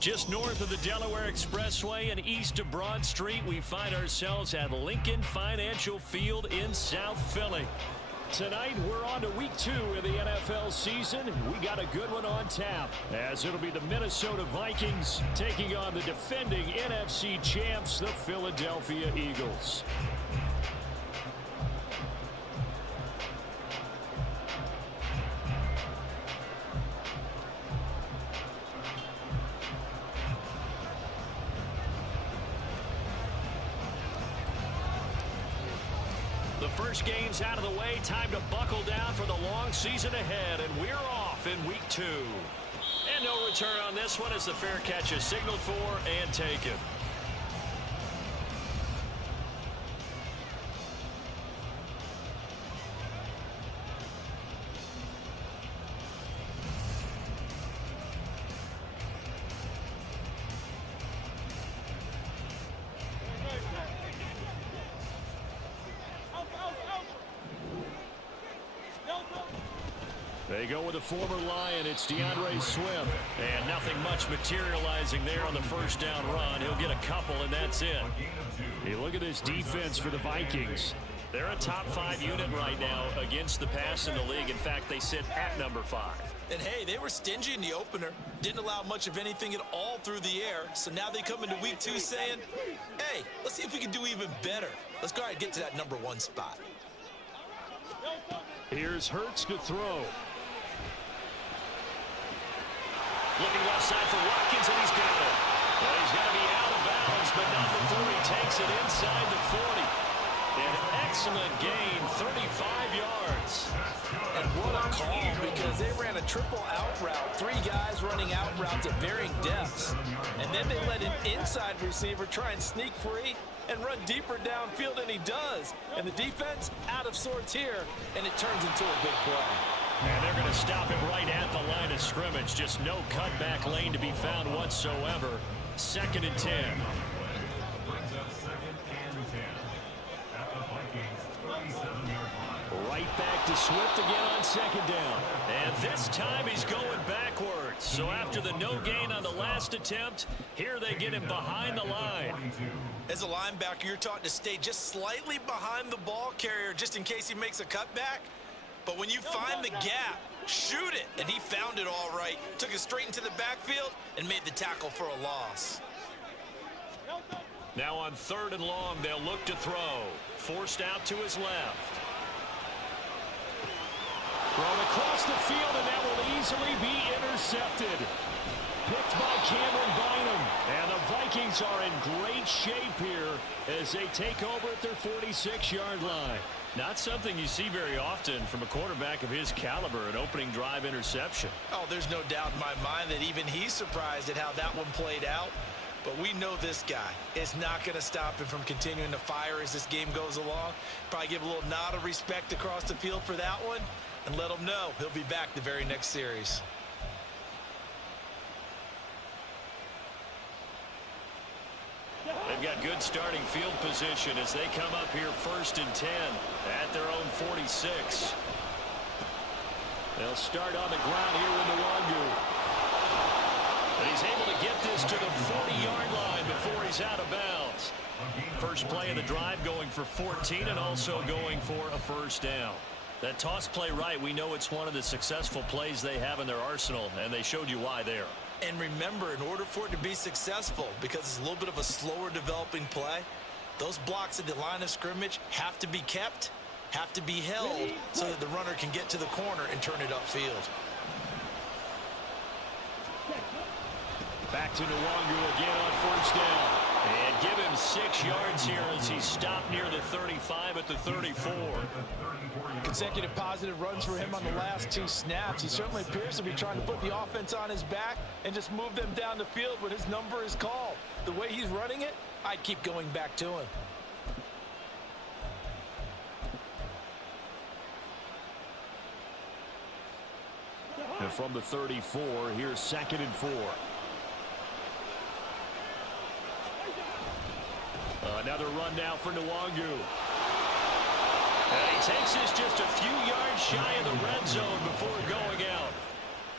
Just north of the Delaware Expressway and east of Broad Street, we find ourselves at Lincoln Financial Field in South Philly. Tonight, we're on to week 2 of the NFL season. We got a good one on tap, as it'll be the Minnesota Vikings taking on the defending NFC champs, the Philadelphia Eagles. The first game's out of the way. Time to buckle down for the long season ahead, and we're off in week 2. And no return on this one as the fair catch is signaled for and taken. They go with a former Lion. It's DeAndre Swift. And nothing much materializing there on the first down run. He'll get a couple, and that's it. Hey, look at this defense for the Vikings. They're a top 5 unit right now against the pass in the league. In fact, they sit at number 5. And, hey, they were stingy in the opener. Didn't allow much of anything at all through the air. So now they come into week 2 saying, hey, let's see if we can do even better. Let's go ahead and get to that number 1 spot. Here's Hurts to throw. Looking left side for Watkins, and he's got it. Well, he's going to be out of bounds, but not before he takes it inside the 40. An excellent gain, 35 yards. And what a call, because they ran a triple out route. 3 guys running out routes at varying depths. And then they let an inside receiver try and sneak free and run deeper downfield, and he does. And the defense out of sorts here, and it turns into a big play. And they're going to stop him right at the line of scrimmage. Just no cutback lane to be found whatsoever. 2nd and 10. Right back to Swift again on 2nd down. And this time he's going backwards. So after the no gain on the last attempt, here they get him behind the line. As a linebacker, you're taught to stay just slightly behind the ball carrier just in case he makes a cutback. But when you find the gap, shoot it. And he found it all right. Took it straight into the backfield and made the tackle for a loss. Now on 3rd and long, they'll look to throw. Forced out to his left. Thrown across the field, and that will easily be intercepted. Picked by Cameron Bynum. And the Vikings are in great shape here as they take over at their 46-yard line. Not something you see very often from a quarterback of his caliber, an opening drive interception. Oh, there's no doubt in my mind that even he's surprised at how that one played out. But we know this guy is not going to stop him from continuing to fire as this game goes along. Probably give a little nod of respect across the field for that one and let him know he'll be back the very next series. They've got good starting field position as they come up here 1st and 10 at their own 46. They'll start on the ground here with Nwangu. But he's able to get this to the 40-yard line before he's out of bounds. First play of the drive going for 14 and also going for a first down. That toss play right, we know it's one of the successful plays they have in their arsenal, and they showed you why there. And remember, in order for it to be successful, because it's a little bit of a slower developing play, those blocks at the line of scrimmage have to be kept, have to be held, so that the runner can get to the corner and turn it upfield. Back to Nwangu again on first down. And give him 6 yards here as he stopped near the 35 at the 34. Consecutive positive runs for him on the last 2 snaps. He certainly appears to be trying to put the offense on his back and just move them down the field when his number is called. The way he's running it, I'd keep going back to him. And from the 34, here's 2nd and 4. Another run now for Nwangu. And he takes this just a few yards shy of the red zone before going out.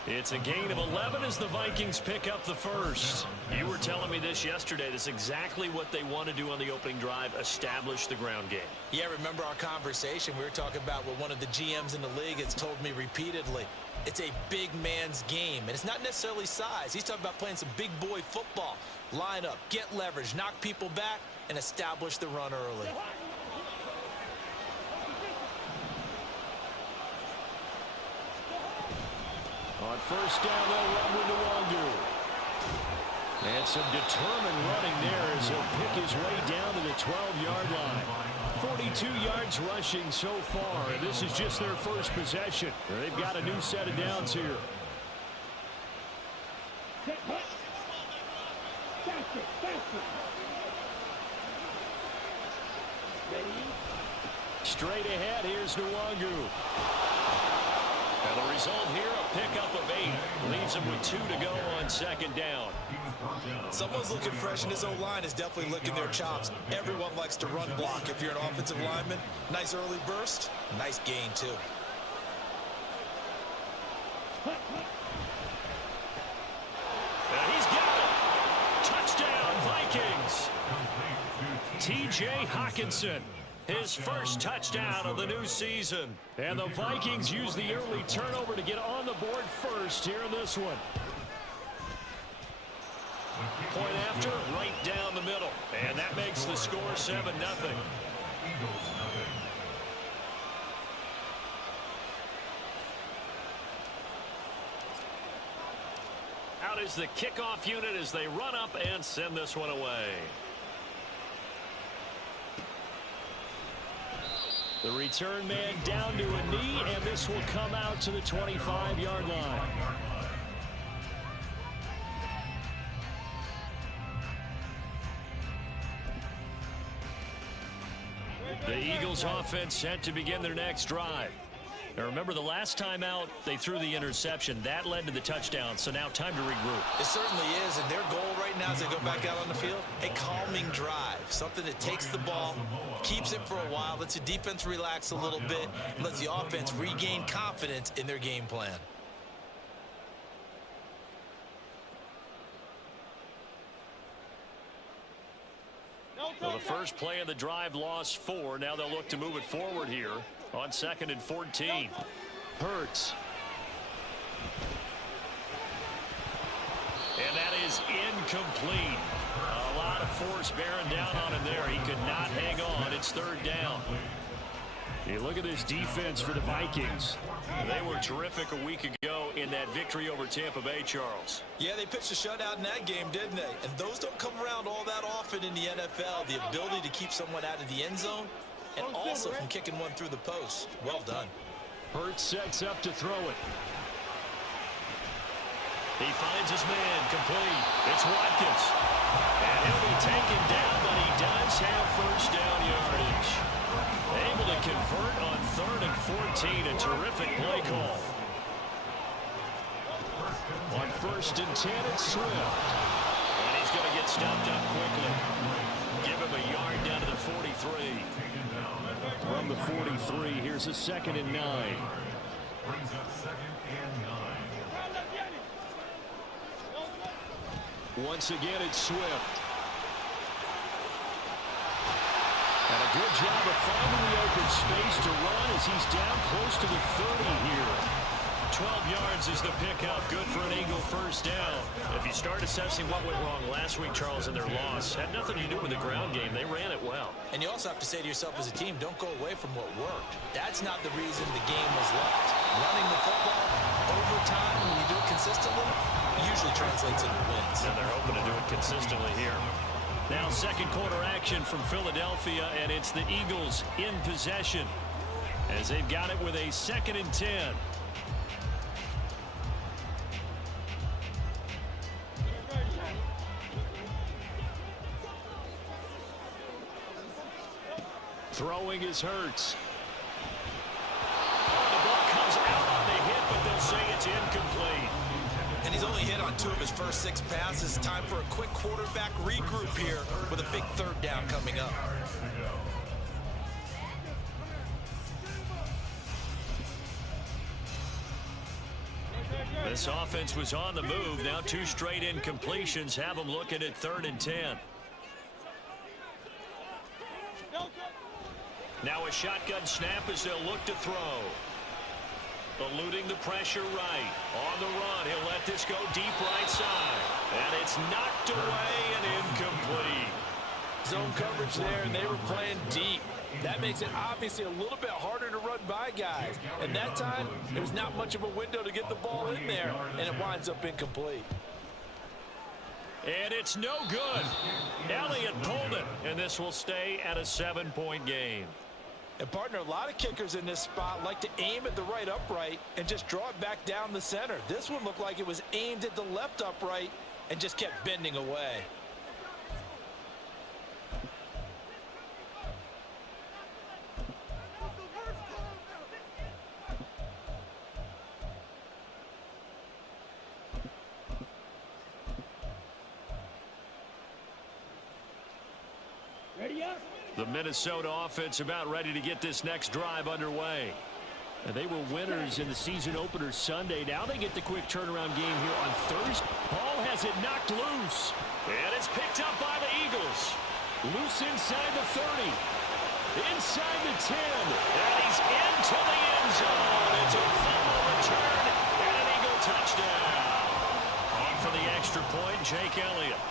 It's a gain of 11 as the Vikings pick up the first. You were telling me this yesterday. This is exactly what they want to do on the opening drive, establish the ground game. Yeah, remember our conversation? We were talking about what one of the GMs in the league has told me repeatedly. It's a big man's game, and it's not necessarily size. He's talking about playing some big boy football. Line up, get leverage, knock people back, and establish the run early. On first down, they'll run with Nwangu. And some determined running there as he'll pick his way down to the 12-yard line. 42 yards rushing so far. This is just their first possession. They've got a new set of downs here. Straight ahead, here's Nwangu. And the result here, a pickup of 8. Leaves him with 2 to go on second down. Someone's looking fresh, and his O-line is definitely licking their chops. Everyone likes to run block. If you're an offensive lineman, nice early burst, nice gain, too. And he's got it. Touchdown, Vikings. T.J. Hockenson. His first touchdown of the new season. And the Vikings use the early turnover to get on the board first here in this one. Point after, right down the middle. And that makes the score 7-0. Out is the kickoff unit as they run up and send this one away. The return man down to a knee, and this will come out to the 25-yard line. The Eagles offense set to begin their next drive. Now remember, the last time out, they threw the interception. That led to the touchdown, so now time to regroup. It certainly is, and their goal right now as they go back out on the field, a calming drive. Something that takes the ball, keeps it for a while, lets the defense relax a little bit, and lets the offense regain confidence in their game plan. Well, the first play of the drive lost 4. Now they'll look to move it forward here on 2nd and 14. Hurts. And that is incomplete. A lot of force bearing down on him there. He could not hang on. It's 3rd down. Hey, look at this defense for the Vikings. They were terrific a week ago in that victory over Tampa Bay, Charles. Yeah, they pitched a shutout in that game, didn't they? And those don't come around all that often in the NFL. The ability to keep someone out of the end zone and also from kicking one through the post. Well done. Hurts sets up to throw it. He finds his man, complete. It's Watkins. And he'll be taken down, but he does have first down yardage. Able to convert on 3rd and 14. A terrific play call. On 1st and 10, it's Swift. And he's going to get stopped up quickly. Give him a yard down to the 43. From the 43, here's a 2nd and 9. Brings up 2nd and 9. Once again, it's Swift. And a good job of finding the open space to run as he's down close to the 30 here. 12 yards is the pickup. Good for an Eagle first down. If you start assessing what went wrong last week, Charles, in their loss, had nothing to do with the ground game. They ran it well. And you also have to say to yourself as a team, don't go away from what worked. That's not the reason the game was lost. Running the football over time, when you do it consistently, usually translates into wins. And they're hoping to do it consistently here. Now second quarter action from Philadelphia, and it's the Eagles in possession as they've got it with a 2nd and 10. Throwing is Hurts. The ball comes out on the hit, but they'll say it's incomplete. And he's only hit on 2 of his first 6 passes. Time for a quick quarterback regroup here with a big 3rd down coming up. The This offense was on the move. Now 2 straight incompletions have them looking at 3rd and 10. Now a shotgun snap as they'll look to throw. Eluding the pressure right. On the run, he'll let this go deep right side. And it's knocked away and incomplete. Zone coverage there, and they were playing deep. That makes it obviously a little bit harder to run by guys. And that time, there was not much of a window to get the ball in there, and it winds up incomplete. And it's no good. Elliott pulled it, and this will stay at a 7-point game. And partner, a lot of kickers in this spot like to aim at the right upright and just draw it back down the center. This one looked like it was aimed at the left upright and just kept bending away. The Minnesota offense about ready to get this next drive underway. And they were winners in the season opener Sunday. Now they get the quick turnaround game here on Thursday. Ball has it knocked loose. And it's picked up by the Eagles. Loose inside the 30. Inside the 10. And he's into the end zone. It's a fumble return and an Eagle touchdown. On for the extra point, Jake Elliott.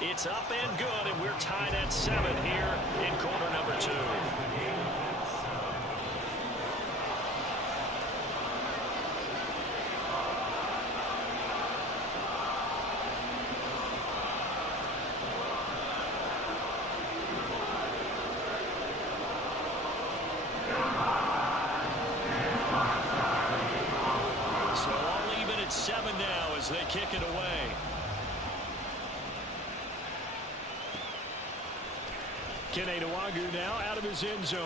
It's up and good, and we're tied at 7 here in quarter number 2. So all even at 7 now as they kick it away. Keneduagu now out of his end zone.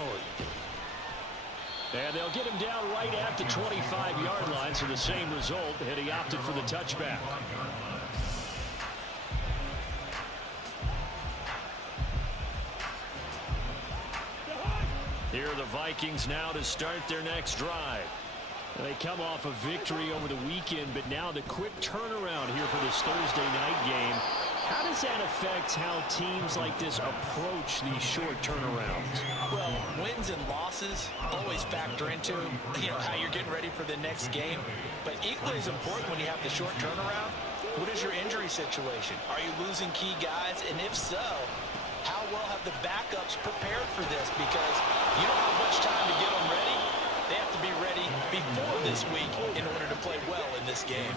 And they'll get him down right at the 25-yard line, so the same result, and he opted for the touchback. Here are the Vikings now to start their next drive. They come off a victory over the weekend, but now the quick turnaround here for this Thursday night game. How does that affect how teams like this approach these short turnarounds? Well, wins and losses always factor into, how you're getting ready for the next game. But equally as important when you have the short turnaround, what is your injury situation? Are you losing key guys? And if so, how well have the backups prepared for this? Because you don't have much time to get them ready. They have to be ready before this week in order to play well in this game.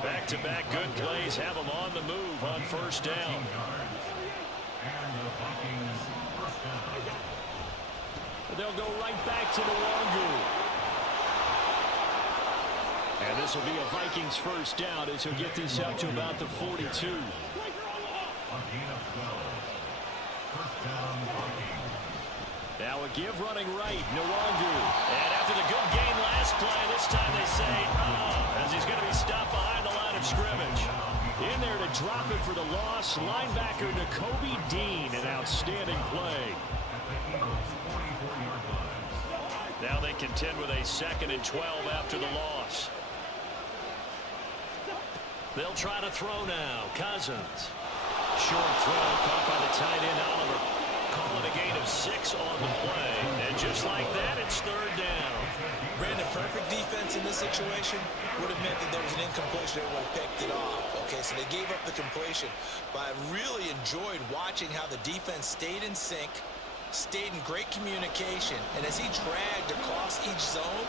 Back-to-back good plays have them on the move on first down. They'll go right back to the Nwangwu. And this will be a Vikings first down as he'll get this up to about the 42. Now a give running right, Nwangwu. And after the good gain last play, this time they say, as he's going to be stopped behind the line of scrimmage. In there to drop it for the loss, linebacker Nakobe Dean, an outstanding play. Now they contend with a 2nd and 12 after the loss. They'll try to throw now. Cousins. Short throw caught by the tight end Oliver. Calling a gain of 6 on the play. And just like that, it's 3rd down. Brandon, perfect defense in this situation would have meant that there was an incompletion. Everyone picked it off. Okay, so they gave up the completion. But I really enjoyed watching how the defense stayed in sync, stayed in great communication. And as he dragged across each zone,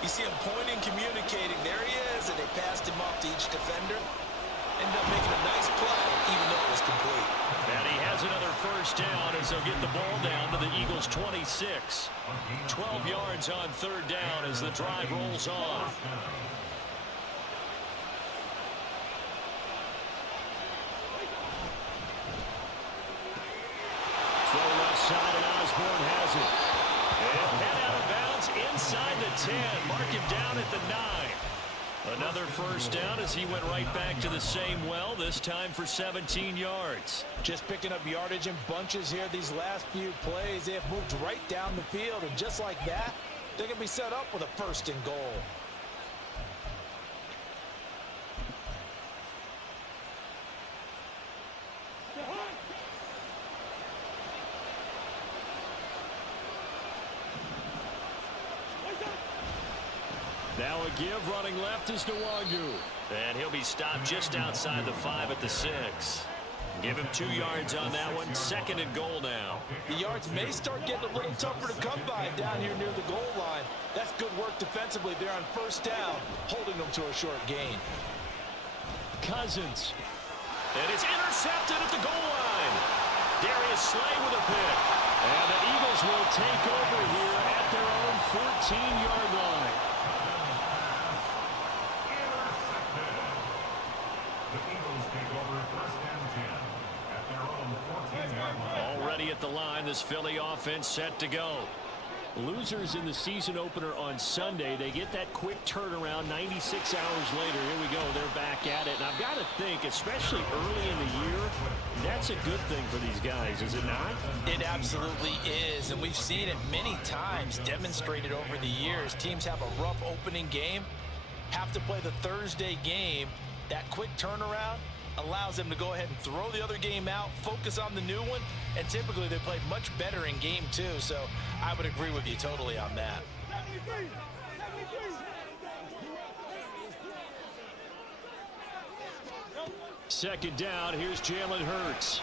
you see him pointing, communicating. There he is, and they passed him off to each defender. Ended up making a nice play, even though it was complete. And he has another first down as they'll get the ball down to the Eagles' 26. 12 yards on 3rd down as the drive rolls on. Throw left side, and Osborne has it. And head out of bounds inside the 10. Mark him down at the 9. Another first down as he went right back to the same well, this time for 17 yards. Just picking up yardage in bunches here these last few plays. They have moved right down the field, and just like that, they're going to be set up with a 1st and goal. Now a give running left is Nwangu. And he'll be stopped just outside the 5 at the 6. Give him 2 yards on that one. 2nd and goal now. The yards may start getting a little tougher to come by down here near the goal line. That's good work defensively there on 1st down, holding them to a short gain. Cousins. And it's intercepted at the goal line. Darius Slay with a pick. And the Eagles will take over here at their own 14-yard line. The Eagles take over 1st and 10 at their own 14-yard line. Already at the line, this Philly offense set to go. Losers in the season opener on Sunday, they get that quick turnaround 96 hours later. Here we go, they're back at it. And I've got to think, especially early in the year, that's a good thing for these guys, is it not? It absolutely is, and we've seen it many times demonstrated over the years. Teams have a rough opening game, have to play the Thursday game. That quick turnaround allows them to go ahead and throw the other game out, focus on the new one, and typically they play much better in game 2, so I would agree with you totally on that. Second down, here's Jalen Hurts.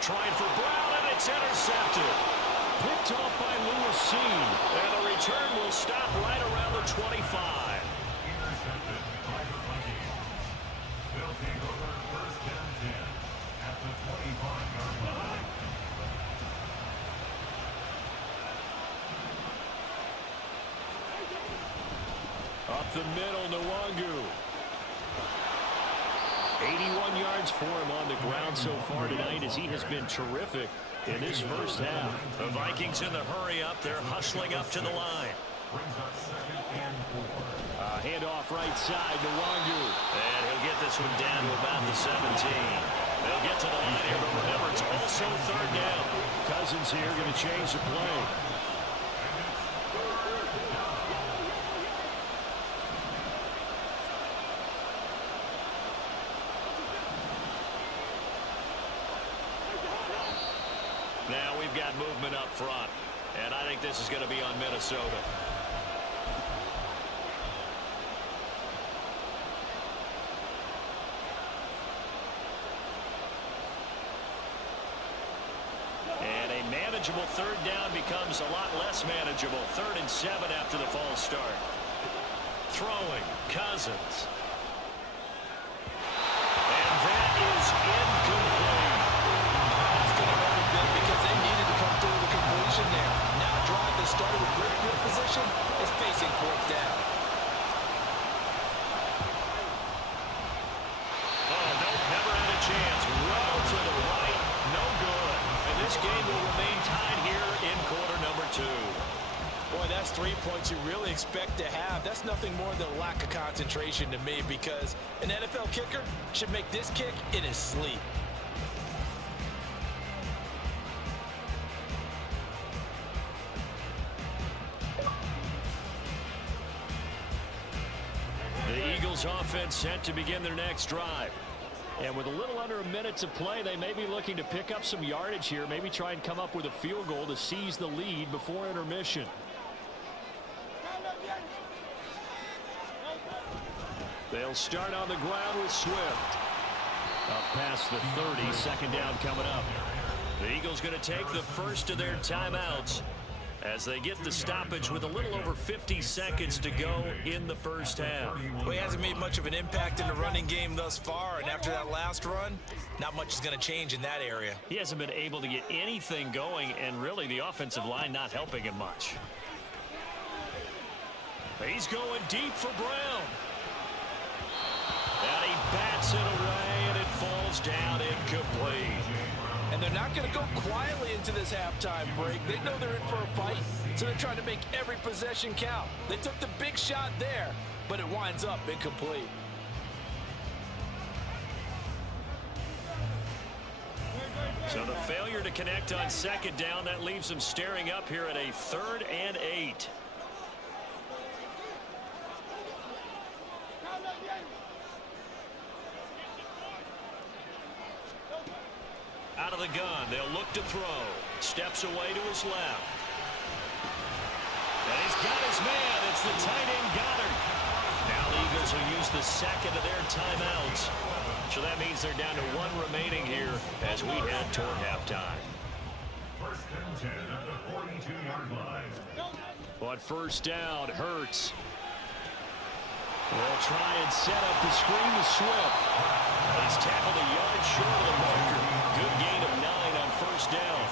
Trying for Brown, and it's intercepted. Picked off by Lewis Seen. And the return will stop right around the 25. Intercepted by the Vikings. They'll take over 1st and 10 at the 25-yard line. Up the middle, Nwangu. 81 yards for him on the ground so far tonight, as he has been terrific in this first half. The Vikings in the hurry up. They're hustling up to the line. Brings up 2nd and 4. Handoff right side, Nwangu. And he'll get this one down to about the 17. They'll get to the line here, but remember, it's also 3rd down. Cousins here going to change the play. Now we've got movement up front, and I think this is going to be on Minnesota. And a manageable 3rd down becomes a lot less manageable. 3rd and 7 after the false start. Throwing, Cousins. And that is incomplete. Because they needed to come through the completion there. Now drive that started with great field position is facing 4th down. Oh, no, never had a chance. Well to the right, no good. And this game will remain tied here in quarter number 2. Boy, that's 3 points you really expect to have. That's nothing more than a lack of concentration to me, because an NFL kicker should make this kick in his sleep. The Eagles offense set to begin their next drive. And with a little under a minute to play, they may be looking to pick up some yardage here, maybe try and come up with a field goal to seize the lead before intermission. They'll start on the ground with Swift. Up past the 30, 2nd down coming up. The Eagles going to take the first of their timeouts as they get the stoppage with a little over 50 seconds to go in the first half. Well, he hasn't made much of an impact in the running game thus far, and after that last run, not much is going to change in that area. He hasn't been able to get anything going, and really the offensive line not helping him much. He's going deep for Brown. And he bats it away, and it falls down incomplete. And they're not going to go quietly into this halftime break. They know they're in for a fight, so they're trying to make every possession count. They took the big shot there, but it winds up incomplete. So the failure to connect on 2nd down, that leaves them staring up here at a 3rd and 8. Out of the gun, they'll look to throw. Steps away to his left. And he's got his man. It's the tight end Goddard. Now the Eagles will use the second of their timeouts. So that means they're down to one remaining here as we head toward halftime. First and 10 at the 42-yard line. On first down, Hurts. They'll try and set up the screen to Swift. He's tackled a yard short of the marker. Good gain of 9 on first down.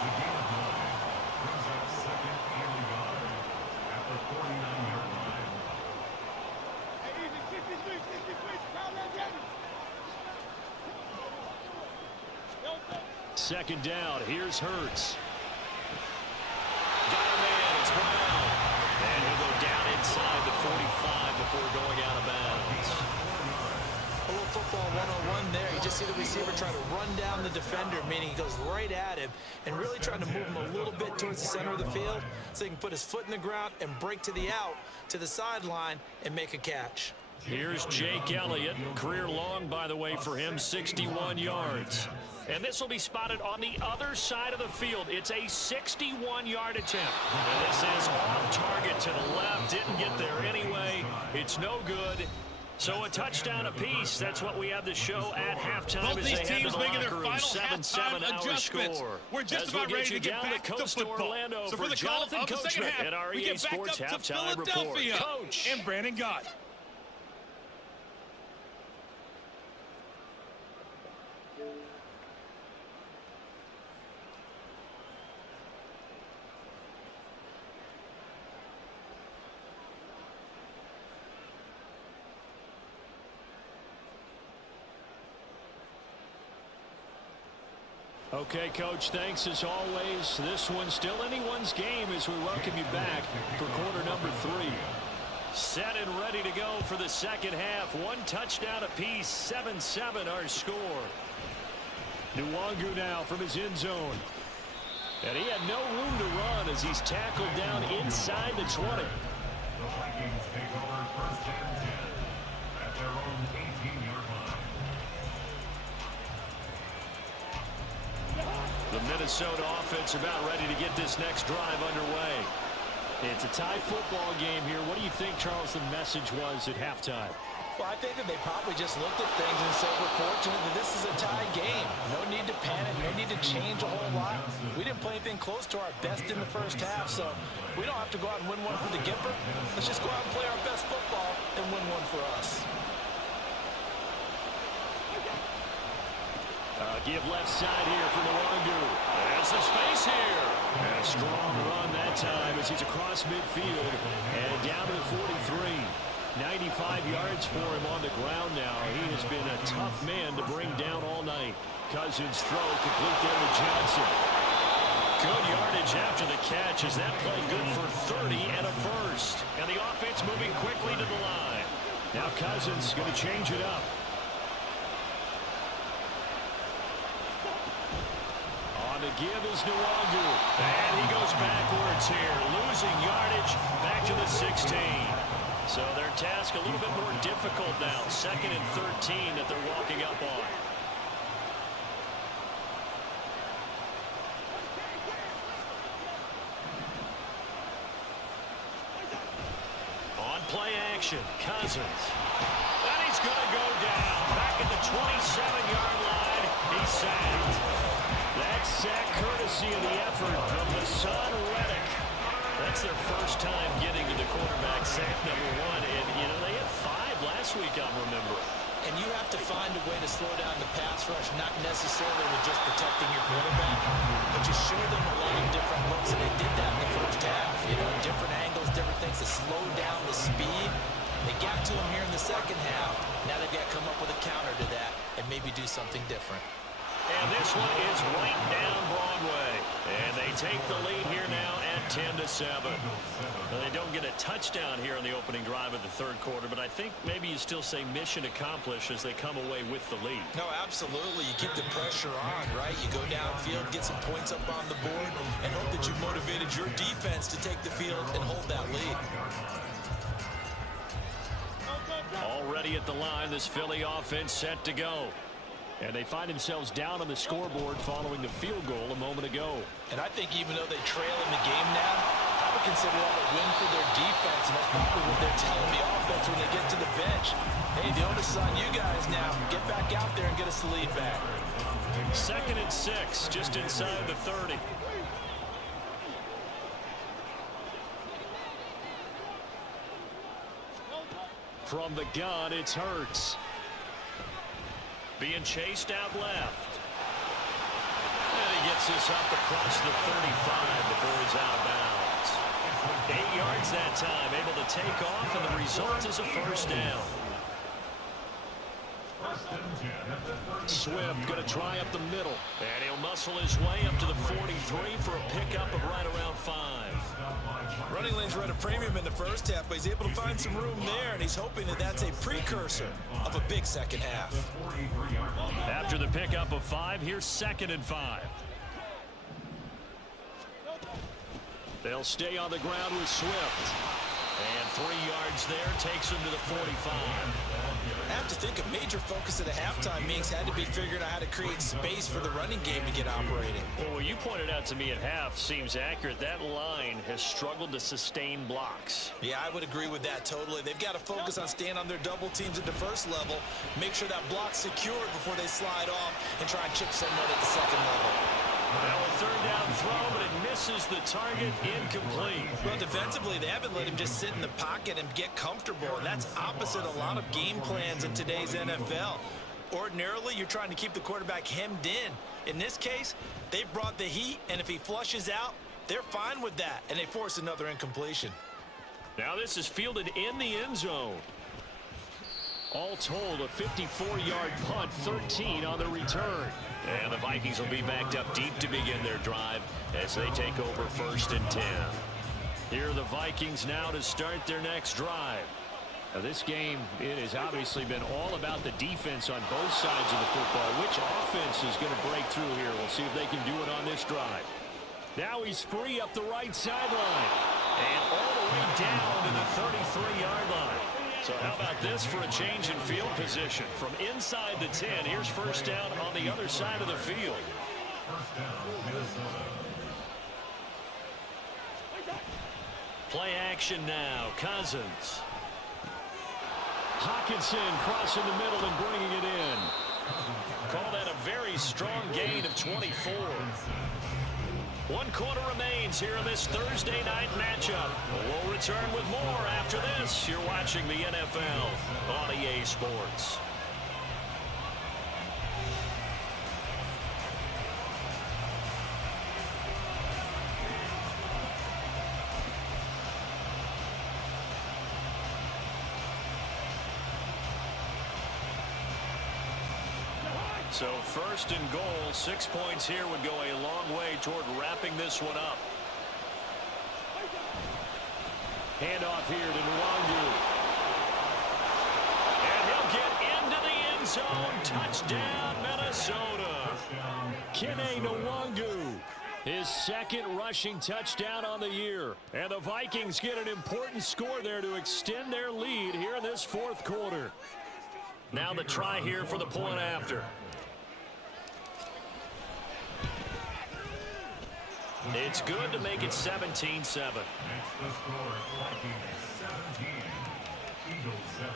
Brings up second and goal at the 49-yard line. Second down, here's Hurts. Got a man, it's Brown. And he'll go down inside the 45 before going out of bounds. A little football 101 there. You just see the receiver try to run down the defender, meaning he goes right at him and really trying to move him a little bit towards the center of the field so he can put his foot in the ground and break to the out, to the sideline, and make a catch. Here's Jake Elliott. Career long, by the way, for him, 61 yards. And this will be spotted on the other side of the field. It's a 61-yard attempt. And this is off target to the left. Didn't get there anyway. It's no good. So a touchdown apiece. That's what we have to show at halftime. Both as these they teams head to the making their locker room. final 7-7 halftime adjustments. Score. We're just As about we'll ready to you get down back the to coast football. Orlando So for the call Jonathan of the second Coachman half, at we REA get back Sports up to Halftime Report. Philadelphia Coach. and Brandon Gott. Okay, Coach, thanks as always. This one's still anyone's game as we welcome you back for quarter number 3. Set and ready to go for the second half. One touchdown apiece, 7-7 our score. Nwangu now from his end zone. And he had no room to run as he's tackled down inside the 20. The Vikings take over first and 10 at their own 18-yard line. The Minnesota offense about ready to get this next drive underway. It's a tie football game here. What do you think, Charles, the message was at halftime? Well, I think that they probably just looked at things and said, we're fortunate that this is a tie game. No need to panic, no need to change a whole lot. We didn't play anything close to our best in the first half, so we don't have to go out and win one for the Gipper. Let's just go out and play our best football and win one for us. Give left side here for Nwangu. There's the space here. And a strong run that time as he's across midfield and down to the 43. 95 yards for him on the ground now. He has been a tough man to bring down all night. Cousins throw complete there to Johnson. Good yardage after the catch as that play good for 30 and a first. And the offense moving quickly to the line. Now Cousins going to change it up. On the give is Nwangu. And he goes backwards here. Losing yardage back to the 16. So their task a little bit more difficult now. 2nd and 13 that they're walking up on. On play action, Cousins. And he's going to go down. Back at the 27-yard line. He's sacked. That sack courtesy of the effort of Hassan Reddick. That's their first time getting to the quarterback, sack number 1. And, you know, they had 5 last week, I remember. And you have to find a way to slow down the pass rush, not necessarily with just protecting your quarterback, but you show them a lot of different looks, and they did that in the first half. You know, different angles, different things to slow down the speed. They got to him here in the second half. Now they've got to come up with a counter to that and maybe do something different. And this one is right down Broadway. And they take the lead here now at 10-7. Well, they don't get a touchdown here on the opening drive of the third quarter, but I think maybe you still say mission accomplished as they come away with the lead. No, absolutely. You keep the pressure on, right? You go downfield, get some points up on the board, and hope that you've motivated your defense to take the field and hold that lead. Already at the line, this Philly offense set to go. And they find themselves down on the scoreboard following the field goal a moment ago. And I think even though they trail in the game now, would consider that a win for their defense, and that's probably what they're telling the offense when they get to the bench. Hey, the onus is on you guys now. Get back out there and get us the lead back. 2nd and 6, just inside the 30. From the gun, it's Hurts. Being chased out left. And he gets this up across the 35 before he's out of bounds. 8 yards that time, able to take off, and the result is a first down. Swift going to try up the middle. And he'll muscle his way up to the 43 for a pickup of right around 5. Running lanes were at a premium in the first half, but he's able to find some room there, and he's hoping that that's a precursor of a big second half. After the pickup of 5, here's 2nd and 5. They'll stay on the ground with Swift. And 3 yards there takes him to the 45. I have to think a major focus at the halftime meetings had to be figuring out how to create space for the running game to get operating. Well, what you pointed out to me at half seems accurate. That line has struggled to sustain blocks. Yeah, I would agree with that totally. They've got to focus on staying on their double teams at the first level, make sure that block's secured before they slide off and try and chip someone at the second level. Now a 3rd down throw, but it misses the target, incomplete. Well, defensively, they haven't let him just sit in the pocket and get comfortable, and that's opposite a lot of game plans in today's NFL. Ordinarily, you're trying to keep the quarterback hemmed in. In this case, they brought the heat, and if he flushes out, they're fine with that, and they force another incompletion. Now this is fielded in the end zone. All told, a 54-yard punt, 13 on the return. And the Vikings will be backed up deep to begin their drive as they take over 1st and 10. Here are the Vikings now to start their next drive. Now this game, it has obviously been all about the defense on both sides of the football. Which offense is going to break through here? We'll see if they can do it on this drive. Now he's free up the right sideline. And all the way down to the 33-yard line. So how about this for a change in field position? From inside the 10, here's 1st down on the other side of the field. Play action now. Cousins. Hawkinson crossing the middle and bringing it in. Call that a very strong gain of 24. 1 quarter remains here in this Thursday night matchup. We'll return with more after this. You're watching the NFL on EA Sports. So 1st and goal, 6 points here would go a long way toward wrapping this one up. Handoff here to Nwangu. And he'll get into the end zone. Touchdown, Minnesota. Kene Nwangu. His 2nd rushing touchdown on the year. And the Vikings get an important score there to extend their lead here in this 4th quarter. Now the try here for the point after. It's good to make it 17-7. Makes the score Vikings 17, Eagles 7.